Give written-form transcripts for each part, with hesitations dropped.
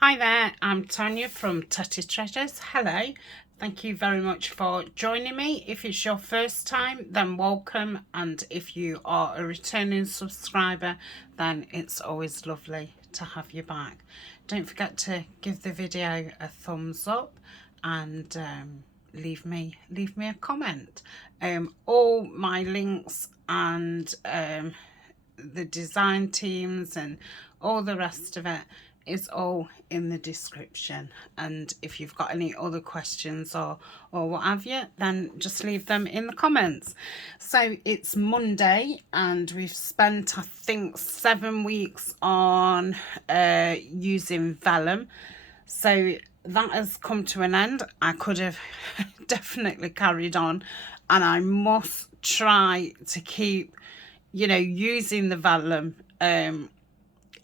Hi there, I'm Tanya from Tutty Treasures. Hello, thank you very much for joining me. If it's your first time, then welcome, and if you are a returning subscriber, then it's always lovely to have you back. Don't forget to give the video a thumbs up and leave me a comment. All my links and the design teams and all the rest of it is all in the description, and if you've got any other questions or what have you, then just leave them in the comments. So it's Monday and we've spent, I think, 7 weeks on using vellum, so that has come to an end. I could have definitely carried on, and I must try to keep, using the vellum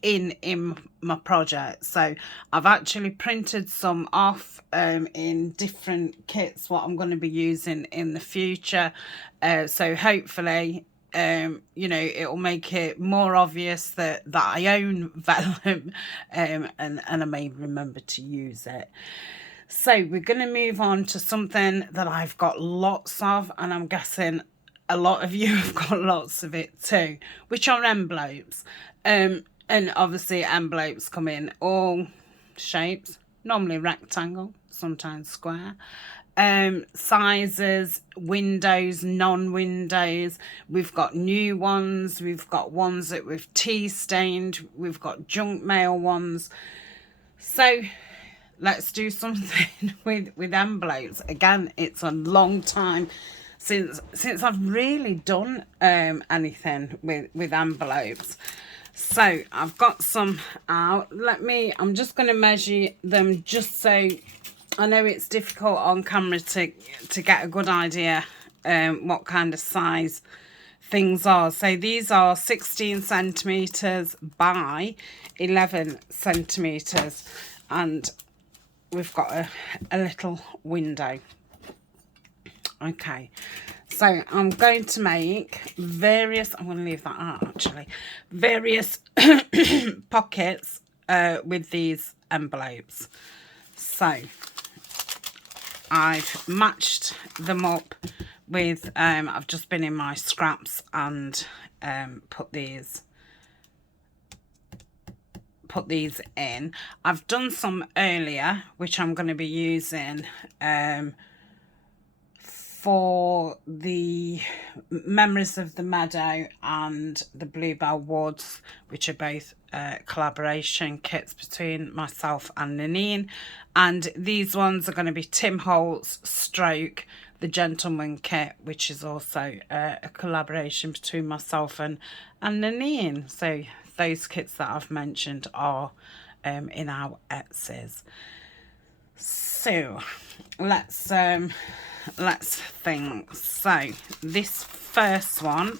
in my project. So I've actually printed some off in different kits what I'm going to be using in the future, so hopefully it'll make it more obvious that I own vellum, and I may remember to use it. So we're going to move on to something that I've got lots of, and I'm guessing a lot of you have got lots of it too, which are envelopes. And obviously envelopes come in all shapes, normally rectangle, sometimes square, sizes, windows, non-windows. We've got new ones, we've got ones that we've tea stained, we've got junk mail ones. So let's do something with envelopes. Again, it's a long time since I've really done anything with envelopes. So I've got some out. I'm just going to measure them, just so I know it's difficult on camera to get a good idea what kind of size things are. So these are 16 centimeters by 11 centimeters, and we've got a little window. Okay, so I'm going to make various, I'm going to leave that out actually, various pockets with these envelopes. So I've matched them up with, I've just been in my scraps and put these in. I've done some earlier, which I'm going to be using for the Memories of the Meadow and the Bluebell Woods, which are both collaboration kits between myself and Nanine. And these ones are going to be Tim Holtz stroke the Gentleman kit, which is also a collaboration between myself and Nanine. So those kits that I've mentioned are in our Etsy's. So let's think. So this first one,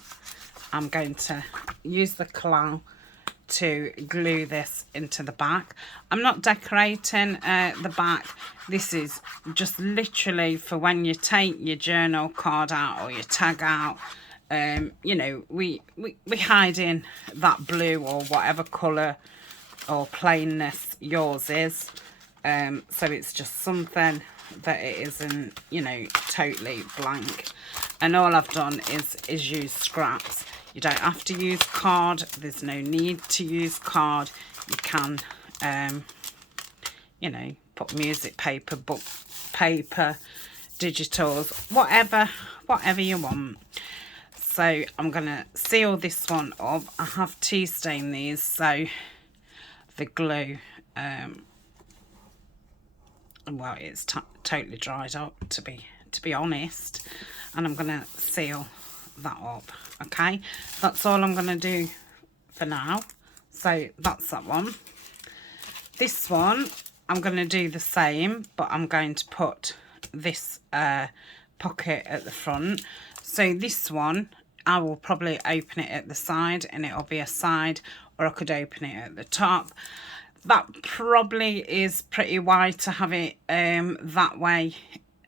I'm going to use the clown to glue this into the back. I'm not decorating the back. This is just literally for when you take your journal card out or your tag out. We hide in that blue or whatever colour or plainness yours is. So it's just something that it isn't, totally blank. And all I've done is use scraps. You don't have to use card. There's no need to use card. You can, put music paper, book paper, digitals, whatever you want. So I'm going to seal this one up. I have tea stained these, so the glue, well, it's totally dried up, to be honest, and I'm gonna seal that up. Okay, that's all I'm gonna do for now. So that's that one. This one I'm gonna do the same, but I'm going to put this pocket at the front. So this one I will probably open it at the side, and it'll be a side, or I could open it at the top. That probably is pretty wide to have it that way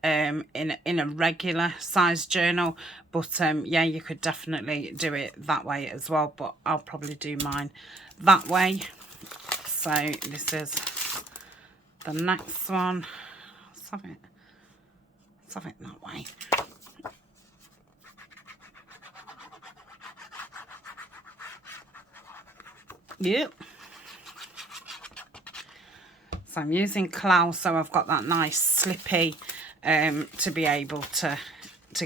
in a regular size journal, but yeah, you could definitely do it that way as well, but I'll probably do mine that way. So this is the next one. Let's have it that way. Yep. So I'm using claw, so I've got that nice slippy to be able to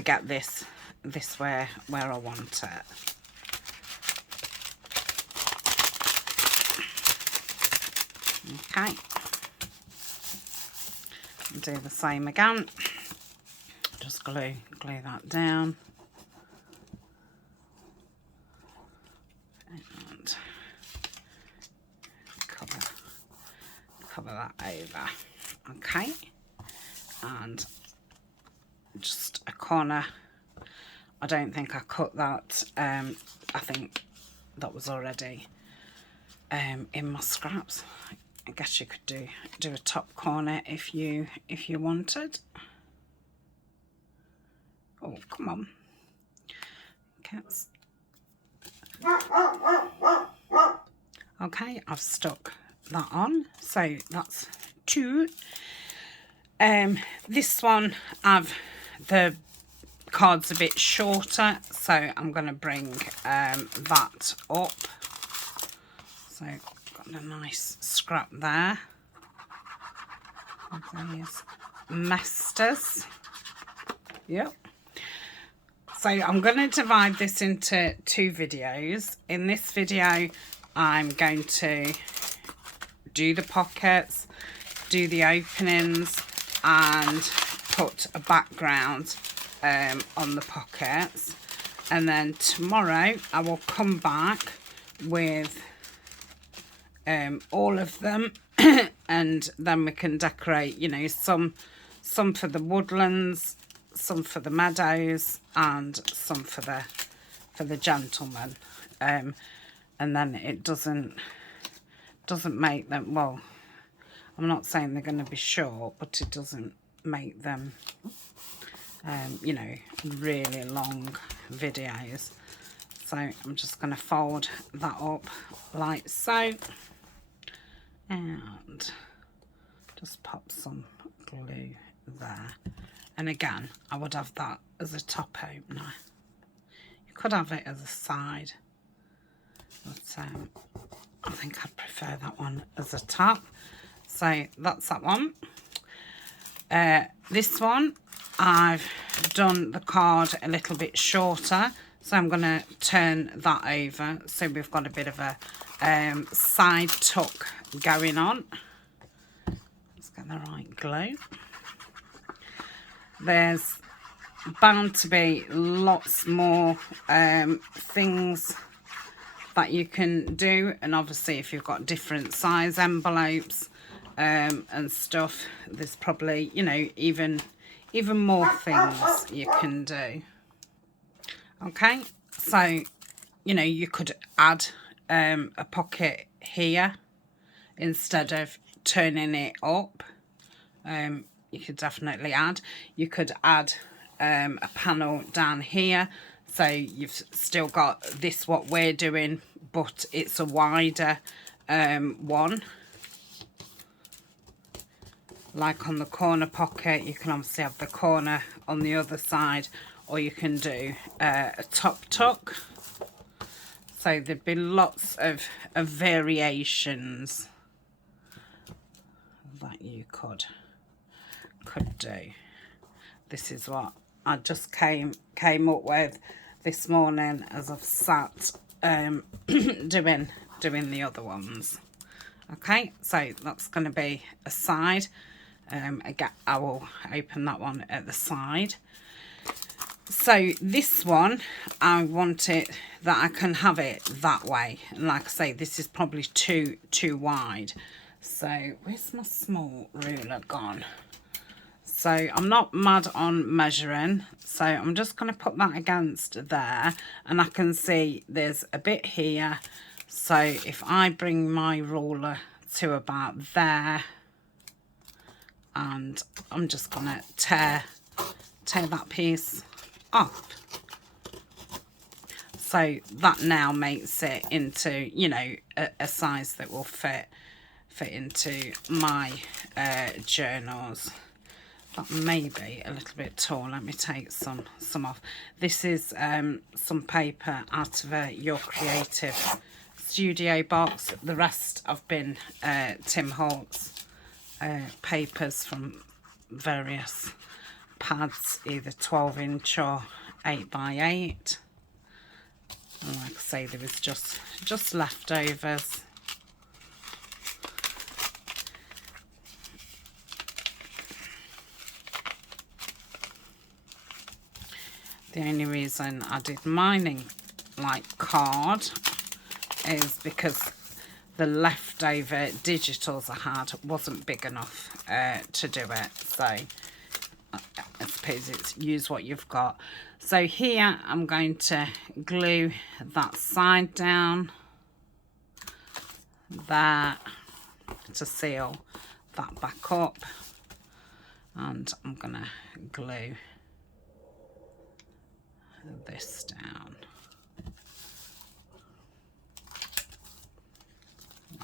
get this where I want it. Okay. Do the same again. Just glue that down. And cover that over. Okay. And just a corner. I don't think I cut that. I think that was already in my scraps. I guess you could do a top corner if you wanted. Oh, come on, cats. Okay, I've stuck that on, so that's 2. This one, the card's a bit shorter, so I'm going to bring that up. So got a nice scrap there. These masters. Yep. So I'm going to divide this into 2 videos. In this video, I'm going to do the pockets, do the openings, and put a background on the pockets. And then tomorrow, I will come back with all of them, and then we can decorate, you know, some for the woodlands, some for the meadows, and some for the gentleman. And then it doesn't make them, well, I'm not saying they're going to be short, but it doesn't make them you know, really long videos. So I'm just going to fold that up like so, and just pop some glue there. And again, I would have that as a top opener. You could have it as a side, but I think I'd prefer that one as a top. So that's that one. This one, I've done the card a little bit shorter, so I'm going to turn that over so we've got a bit of a side tuck going on. Let's get the right glue. There's bound to be lots more things that you can do, and obviously if you've got different size envelopes and stuff, there's probably, you know, even more things you can do. Okay, so you know, you could add a pocket here instead of turning it up. You could definitely add. You could add a panel down here, so you've still got this what we're doing, but it's a wider one. Like on the corner pocket, you can obviously have the corner on the other side, or you can do a top tuck. So there'd be lots of variations that you could do. This is what I just came up with this morning as I've sat doing the other ones. Okay, so that's going to be a side. Again, I will open that one at the side. So this one, I want it that I can have it that way, and like I say, this is probably too wide. So where's my small ruler gone? So I'm not mad on measuring, so I'm just going to put that against there, and I can see there's a bit here. So if I bring my ruler to about there, and I'm just going to tear that piece off. So that now makes it into, you know, a size that will fit fit into my journals. That may be a little bit tall. Let me take some off. This is some paper out of Your Creative Studio box. The rest have been Tim Holtz papers from various pads, either 12-inch or 8x8. And like I say, there was just leftovers. The only reason I did mine in like card is because the leftover digitals I had wasn't big enough to do it. So I suppose it's use what you've got. So here I'm going to glue that side down there to seal that back up, and I'm gonna glue this down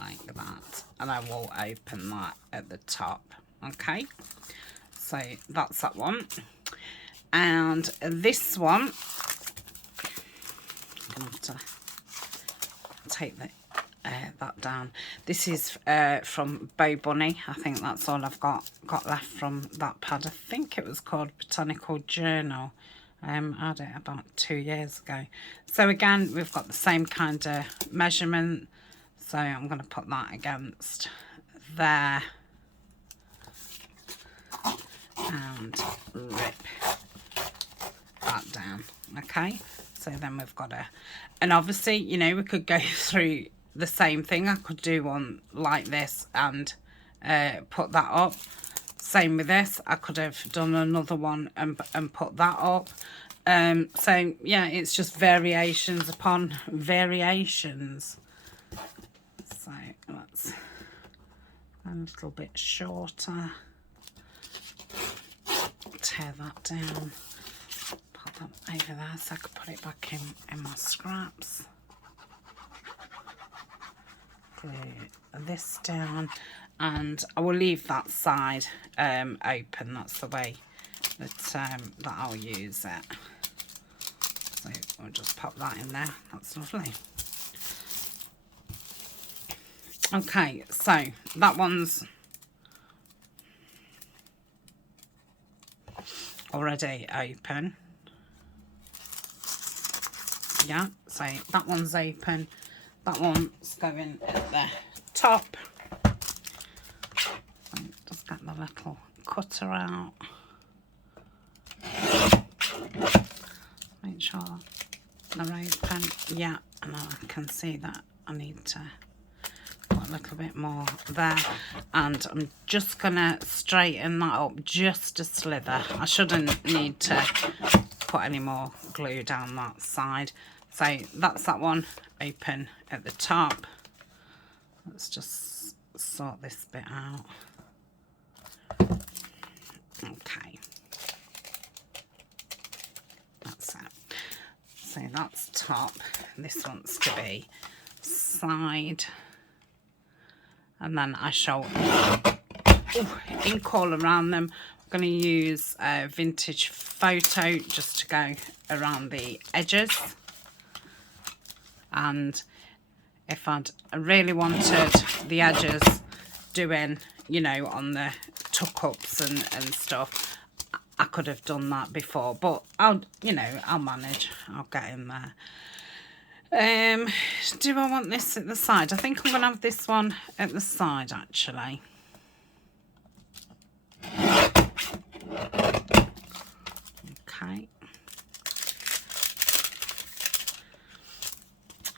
like that, and I will open that at the top. Okay, so that's that one. And this one, I'm going to have to take that down. This is from Bow Bunny. I think that's all I've got left from that pad. I think it was called Botanical Journal. I had it about 2 years ago. So again, we've got the same kind of measurement. So I'm going to put that against there and rip that down. Okay, so then we've got and obviously, you know, we could go through the same thing. I could do one like this and put that up. Same with this, I could have done another one and put that up. So yeah, it's just variations upon variations. So that's a little bit shorter. Tear that down, put that over there so I could put it back in my scraps. Glue this down, and I will leave that side open. That's the way that I'll use it. So we'll just pop that in there. That's lovely. Okay, so that one's already open. Yeah, so that one's open. That one's going at the top. So just get the little cutter out. Make sure they're open. Yeah, and I can see that I need to put a little bit more there, and I'm just gonna straighten that up just a slither. I shouldn't need to put any more glue down that side. So that's that one open at the top. Let's just sort this bit out. Okay, that's it. So that's top. This wants to be side, and then I shall ink all around them. I'm going to use Vintage Photo just to go around the edges, and if I'd really wanted the edges doing, you know, on the tuck-ups and stuff, I could have done that before, but I'll manage. I'll get in there. Do I want this at the side? I think I'm going to have this one at the side, actually. Okay.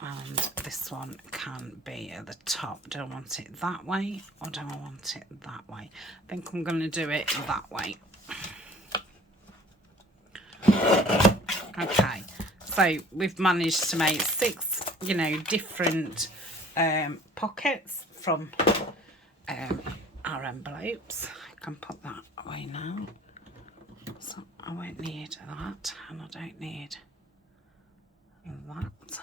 And this one can be at the top. Do I want it that way or do I want it that way? I think I'm going to do it that way. Okay, so we've managed to make 6, you know, different pockets from our envelopes. I can put that away now. So I won't need that, and I don't need that.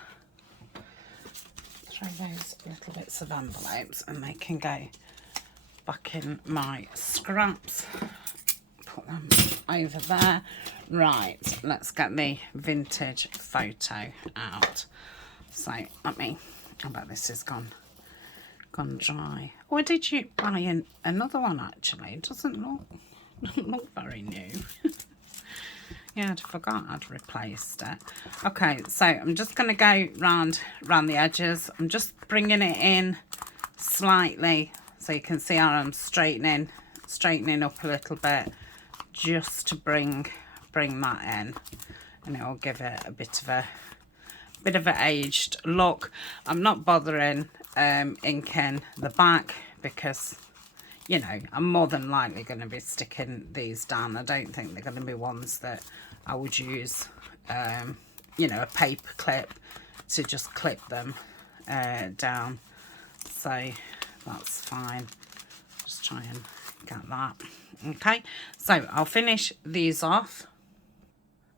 throw those little bits of envelopes and they can go back in my scraps. Put them over there. Right, let's get the vintage photo out. So I bet this has gone dry. Or did you buy another one actually? It doesn't look very new. Yeah, I'd forgot I'd replaced it. Okay, so I'm just going to go round the edges. I'm just bringing it in slightly so you can see how I'm straightening up a little bit, just to bring that in, and it will give it a bit of an aged look. I'm not bothering inking the back because, you know, I'm more than likely going to be sticking these down. I don't think they're going to be ones that I would use, you know, a paper clip to just clip them down. So that's fine. Just try and get that. Okay, so I'll finish these off.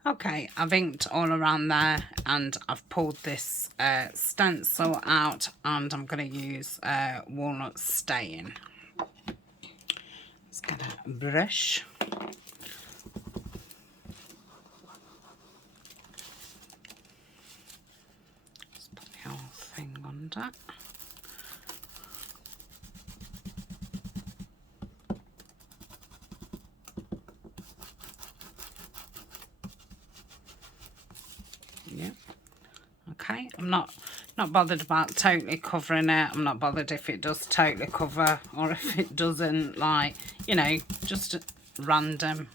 Okay, I've inked all around there and I've pulled this stencil out, and I'm going to use walnut stain. Let's get a brush. Just put the whole thing under. Yeah. Okay, I'm not bothered about totally covering it. I'm not bothered if it does totally cover or if it doesn't, like, you know, just random.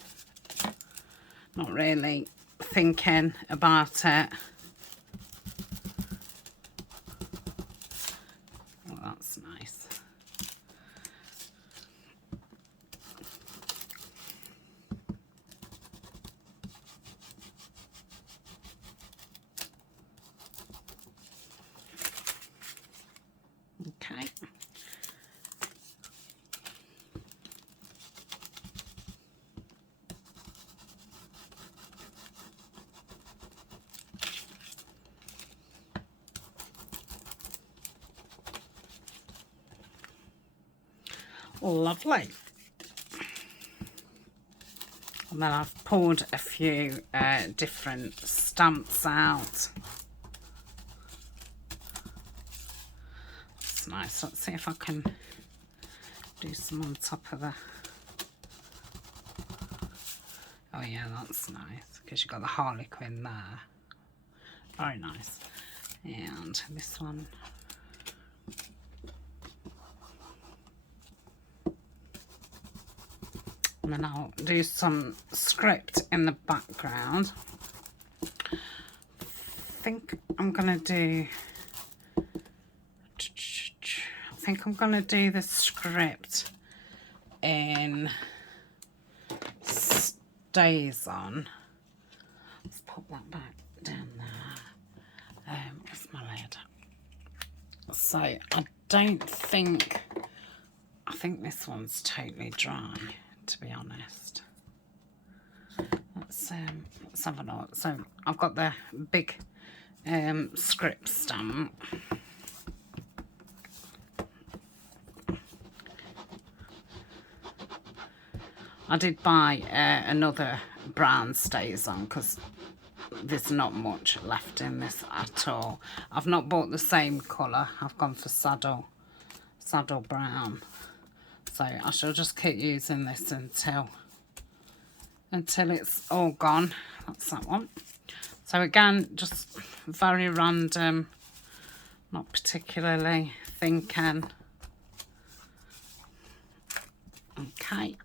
Not really thinking about it. Oh, that's nice. Okay. Lovely. And then I've pulled a few different stamps out. That's nice. Let's see if I can do some on top of the... Oh yeah, that's nice, because you've got the harlequin there. Very nice. And this one. And then I'll do some script in the background. I think I'm going to do the script in Stays On. Let's put that back down there. Where's my lid? So I think this one's totally dry, to be honest. Let's have a look. So I've got the big script stamp. I did buy another brown Stays On because there's not much left in this at all. I've not bought the same colour. I've gone for saddle brown. So I shall just keep using this until it's all gone. That's that one. So again, just very random, not particularly thinking. Okay.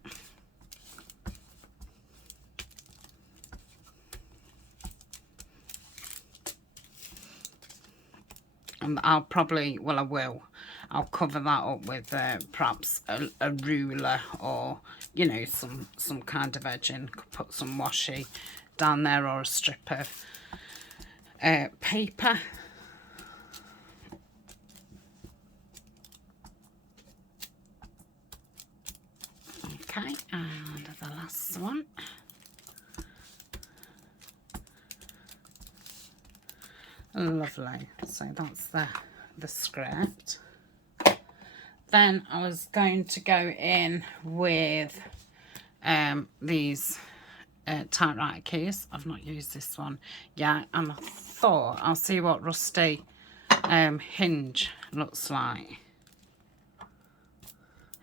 And I'll probably, well, I will. I'll cover that up with perhaps a ruler, or, you know, some kind of edging. Could put some washi down there, or a strip of paper. Okay, and the last one. Lovely. So that's the the script. Then I was going to go in with these typewriter keys. I've not used this one yet, and I thought I'll see what rusty hinge looks like.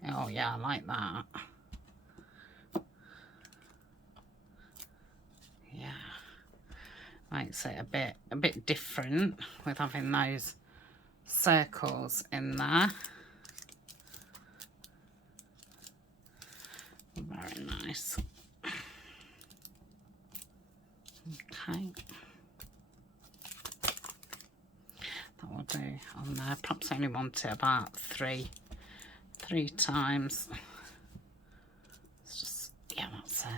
Oh yeah, I like that. Yeah, makes it a bit different with having those circles in there. Very nice. Okay, that will do on there. Perhaps only want it about three times. It's just, yeah, that's it.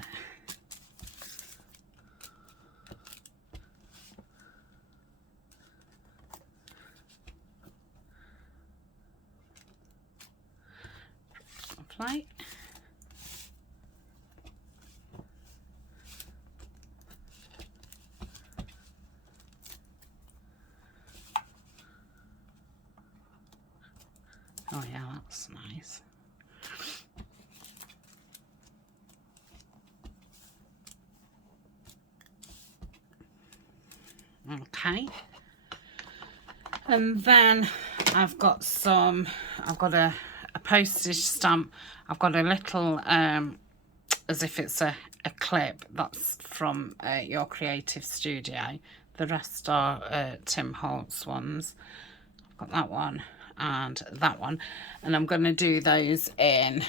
Lovely. Oh yeah, that's nice. Okay. And then I've got a postage stamp. I've got a little, as if it's a clip, that's from Your Creative Studio. The rest are Tim Holtz ones. I've got that one and that one, and I'm going to do those in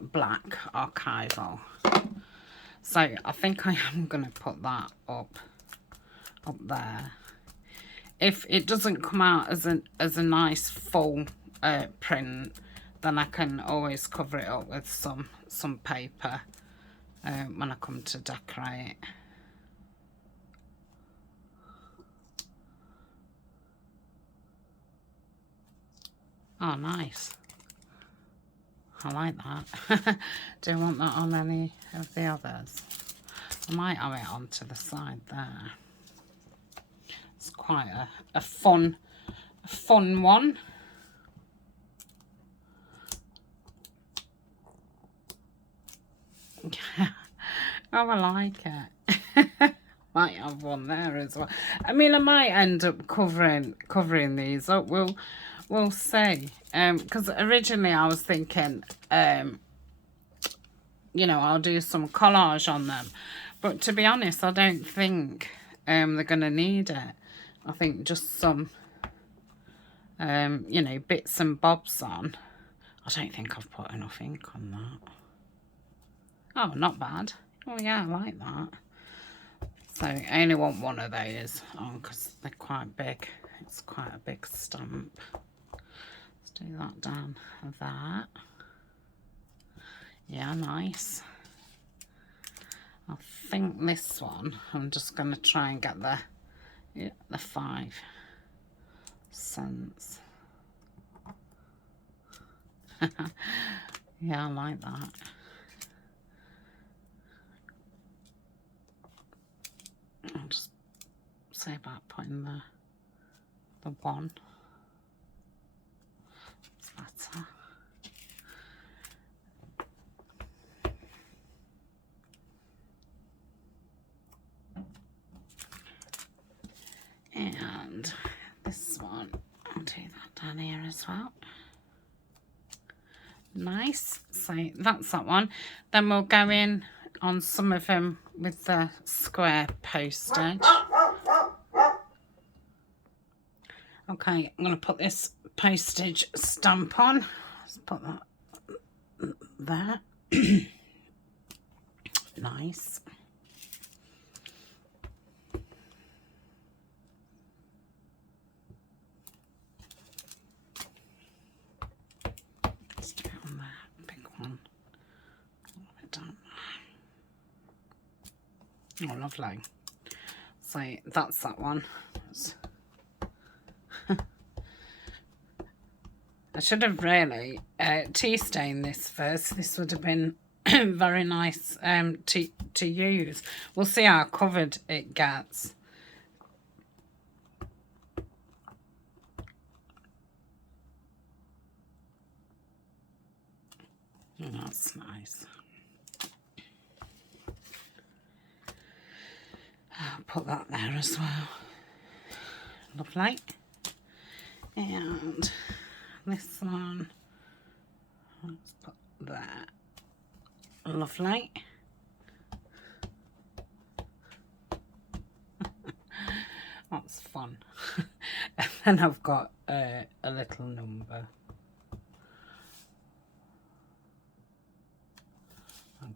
black archival. So I think I am going to put that up there. If it doesn't come out as a nice full print, then I can always cover it up with some paper when I come to decorate. Oh, nice. I like that. Do you want that on any of the others? I might have it onto the side there. It's quite a fun one. Oh, I like it. Might have one there as well. I mean, I might end up covering these up. We'll see. Because originally I was thinking, you know, I'll do some collage on them. But to be honest, I don't think they're going to need it. I think just some, you know, bits and bobs on. I don't think I've put enough ink on that. Oh, not bad. Oh, yeah, I like that. So I only want one of those on because they're quite big. It's quite a big stamp. Let's do that down there. Yeah, nice. I think this one, I'm just going to try and get the 5 cents. Yeah, I like that. I'll just say about putting the 1. It's better. And this one, I'll do that down here as well. Nice. So that's that one. Then we'll go in on some of them with the square postage. Okay, I'm going to put this postage stamp on. Let's put that there. Nice. Let's do it on the big one. Oh, lovely. So that's that one. I should have really tea stained this first. This would have been very nice to use. We'll see how covered it gets. Oh, that's nice. I'll put that there as well. Lovely. And this one, let's put there. Lovely. That's fun. And then I've got a little number.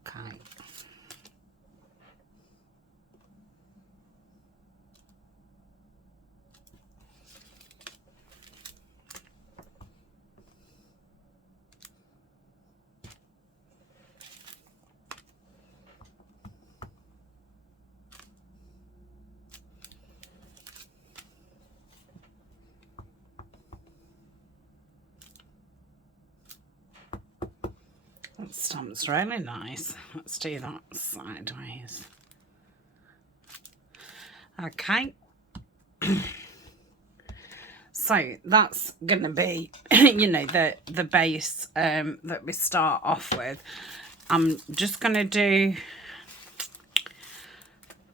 Okay. That stamp's really nice. Let's do that sideways. Okay. So that's going to be, you know, the base that we start off with. I'm just going to do,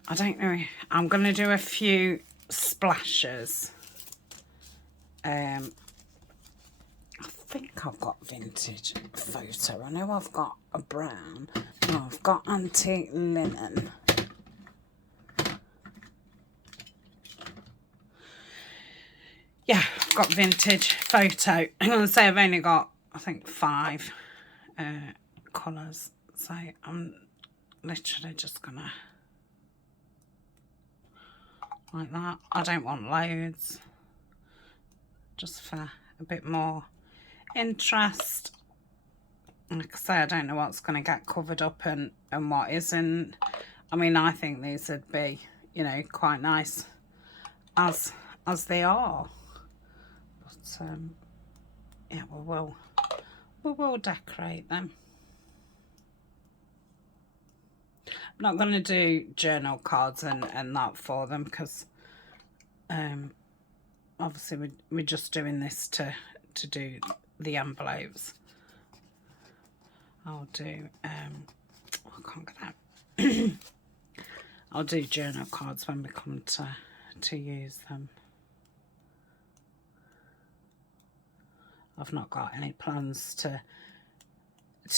I don't know, I'm going to do a few splashes. I think I've got vintage photo. I know I've got a brown. Oh, I've got antique linen. Yeah, I've got vintage photo. I'm going to say I've only got, I think, 5 colours. So I'm literally just going to, like that. I don't want loads. Just for a bit more interest. Like I say, I don't know what's going to get covered up and what isn't. I mean, I think these would be, you know, quite nice as they are. But yeah, we will decorate them. I'm not going to do journal cards and that for them because obviously we're just doing this to do the envelopes. I'll do I can't get out. I'll do journal cards when we come to use them. I've not got any plans to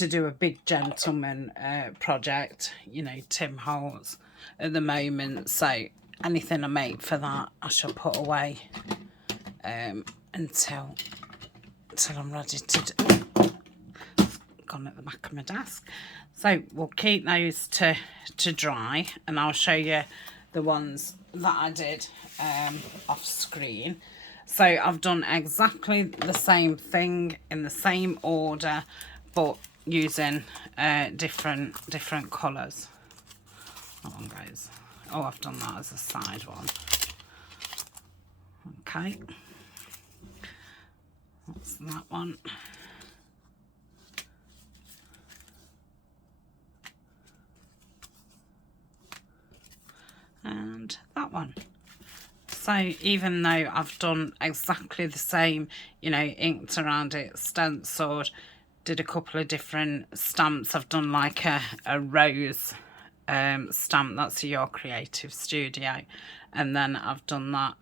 do a big gentleman project, you know, Tim Holtz at the moment. So anything I make for that, I shall put away until I'm ready to do. Gone at the back of my desk. So we'll keep those to dry, and I'll show you the ones that I did off screen. So I've done exactly the same thing in the same order, but using different colours. That one goes. Oh, I've done that as a side one. Okay. That's that one. And that one. So even though I've done exactly the same, you know, inked around it, stenciled, did a couple of different stamps. I've done like a rose stamp, that's Your Creative Studio, and then I've done that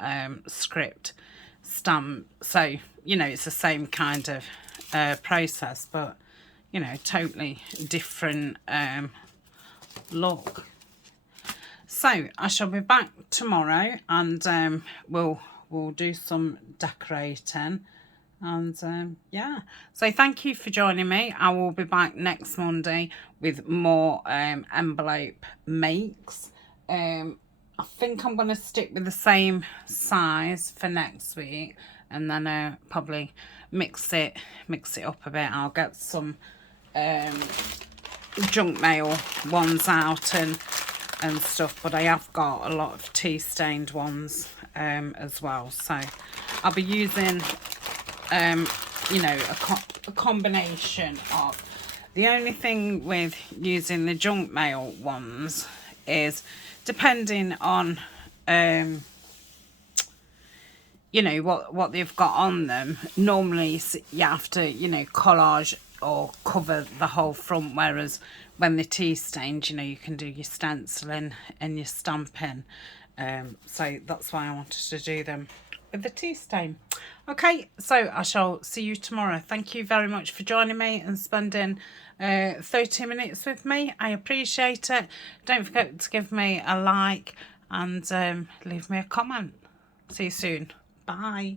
script stamp. So, you know, it's the same kind of process, but, you know, totally different look. So I shall be back tomorrow, and we'll do some decorating, and yeah. So thank you for joining me. I will be back next Monday with more envelope makes. I think I'm going to stick with the same size for next week, and then probably mix it up a bit. I'll get some junk mail ones out and stuff, but I have got a lot of tea stained ones as well, so I'll be using you know, a combination of. The only thing with using the junk mail ones is depending on you know what they've got on them. Normally you have to, you know, collage or cover the whole front, whereas when the tea stained, you know, you can do your stenciling and your stamping. So that's why I wanted to do them with the tea stain. Okay, so I shall see you tomorrow. Thank you very much for joining me and spending 30 minutes with me. I appreciate it. Don't forget to give me a like and leave me a comment. See you soon. Bye.